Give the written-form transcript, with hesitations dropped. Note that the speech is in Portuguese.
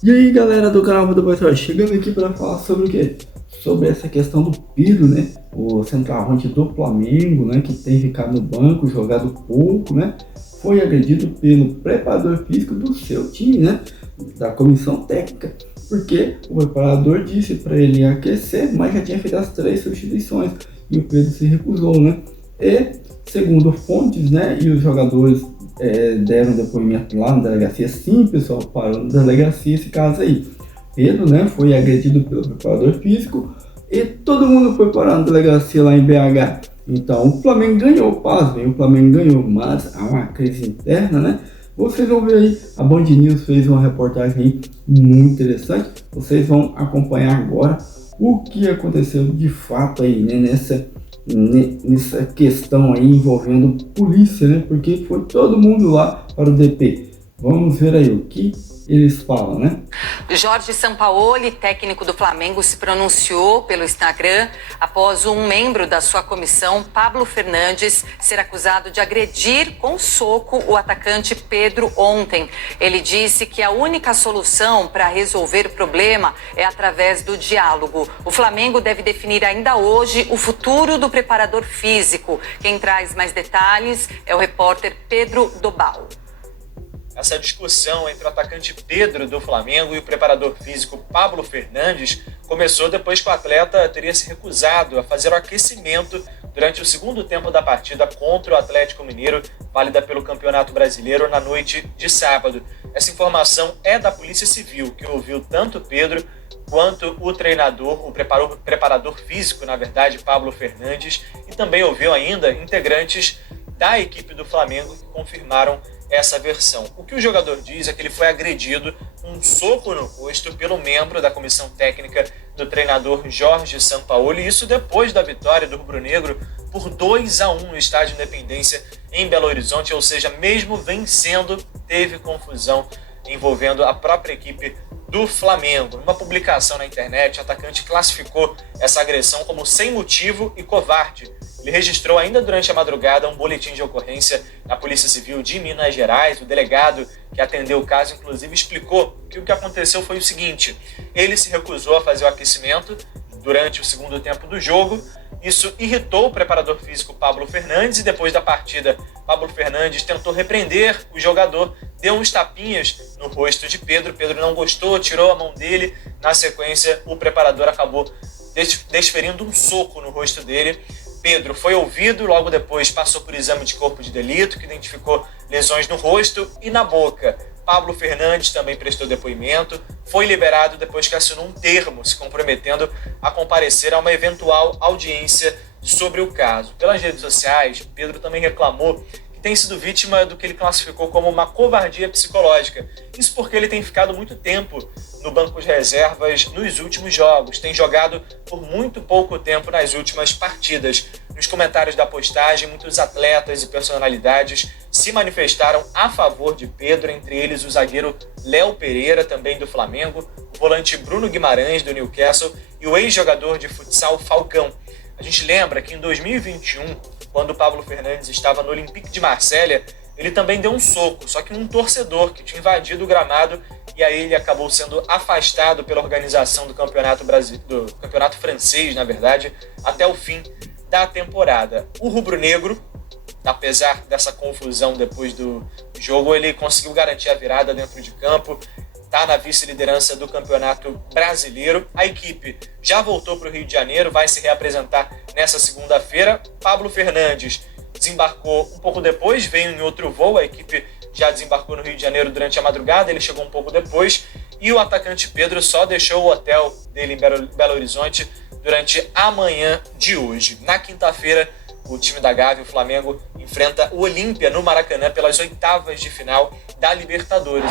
E aí galera do canal do Boitel, chegando aqui para falar sobre o quê? Sobre essa questão do Pedro, né? O centroavante do Flamengo, né? Que tem ficado no banco, jogado pouco, né? Foi agredido pelo preparador físico do seu time, né? Da comissão técnica, porque o preparador disse para ele aquecer, mas já tinha feito as 3 substituições e o Pedro se recusou, né? E segundo fontes, né? E os jogadores deram depoimento lá na delegacia. Sim, pessoal, parou na delegacia esse caso aí. Pedro, né, foi agredido pelo preparador físico e todo mundo foi parar na delegacia lá em BH. Então o Flamengo ganhou, pasmem, o Flamengo ganhou, mas há uma crise interna, né? Vocês vão ver aí, a Band News fez uma reportagem aí muito interessante. Vocês vão acompanhar agora o que aconteceu de fato aí, né, nessa questão aí envolvendo polícia, né? Porque foi todo mundo lá para o DP. Vamos ver aí o que eles falam, né? Jorge Sampaoli, técnico do Flamengo, se pronunciou pelo Instagram após um membro da sua comissão, Pablo Fernandes, ser acusado de agredir com soco o atacante Pedro ontem. Ele disse que a única solução para resolver o problema é através do diálogo. O Flamengo deve definir ainda hoje o futuro do preparador físico. Quem traz mais detalhes é o repórter Pedro Dobal. Essa discussão entre o atacante Pedro do Flamengo e o preparador físico Pablo Fernandes começou depois que o atleta teria se recusado a fazer o aquecimento durante o segundo tempo da partida contra o Atlético Mineiro, válida pelo Campeonato Brasileiro, na noite de sábado. Essa informação é da Polícia Civil, que ouviu tanto Pedro quanto o treinador, o preparador físico, na verdade, Pablo Fernandes, e também ouviu ainda integrantes da equipe do Flamengo que confirmaram essa versão. O que o jogador diz é que ele foi agredido com um soco no rosto pelo membro da comissão técnica do treinador Jorge Sampaoli, isso depois da vitória do rubro-negro por 2-1 no Estádio Independência em Belo Horizonte, ou seja, mesmo vencendo, teve confusão envolvendo a própria equipe do Flamengo. Numa publicação na internet, o atacante classificou essa agressão como sem motivo e covarde. Ele registrou ainda durante a madrugada um boletim de ocorrência na Polícia Civil de Minas Gerais. O delegado que atendeu o caso, inclusive, explicou que o que aconteceu foi o seguinte: ele se recusou a fazer o aquecimento durante o segundo tempo do jogo. Isso irritou o preparador físico Pablo Fernandes e depois da partida, Pablo Fernandes tentou repreender o jogador, deu uns tapinhas no rosto de Pedro. Pedro não gostou, tirou a mão dele. Na sequência, o preparador acabou desferindo um soco no rosto dele. Pedro foi ouvido, logo depois passou por exame de corpo de delito, que identificou lesões no rosto e na boca. Pablo Fernandes também prestou depoimento, foi liberado depois que assinou um termo se comprometendo a comparecer a uma eventual audiência sobre o caso. Pelas redes sociais, Pedro também reclamou que tem sido vítima do que ele classificou como uma covardia psicológica. Isso porque ele tem ficado muito tempo no banco de reservas nos últimos jogos, tem jogado por muito pouco tempo nas últimas partidas. Nos comentários da postagem, muitos atletas e personalidades se manifestaram a favor de Pedro, entre eles o zagueiro Léo Pereira, também do Flamengo, o volante Bruno Guimarães, do Newcastle, e o ex-jogador de futsal Falcão. A gente lembra que em 2021, quando o Pablo Fernandes estava no Olympique de Marselha, ele também deu um soco, só que um torcedor que tinha invadido o gramado, e aí ele acabou sendo afastado pela organização do campeonato francês, na verdade, até o fim da temporada. O rubro-negro, apesar dessa confusão depois do jogo, ele conseguiu garantir a virada dentro de campo, está na vice-liderança do Campeonato Brasileiro. A equipe já voltou para o Rio de Janeiro, vai se reapresentar nessa segunda-feira. Pablo Fernandes desembarcou um pouco depois, veio em outro voo, a equipe já desembarcou no Rio de Janeiro durante a madrugada, ele chegou um pouco depois, e o atacante Pedro só deixou o hotel dele em Belo Horizonte durante a manhã de hoje. Na quinta-feira, o time da Gávea, o Flamengo, enfrenta o Olímpia no Maracanã pelas oitavas de final da Libertadores.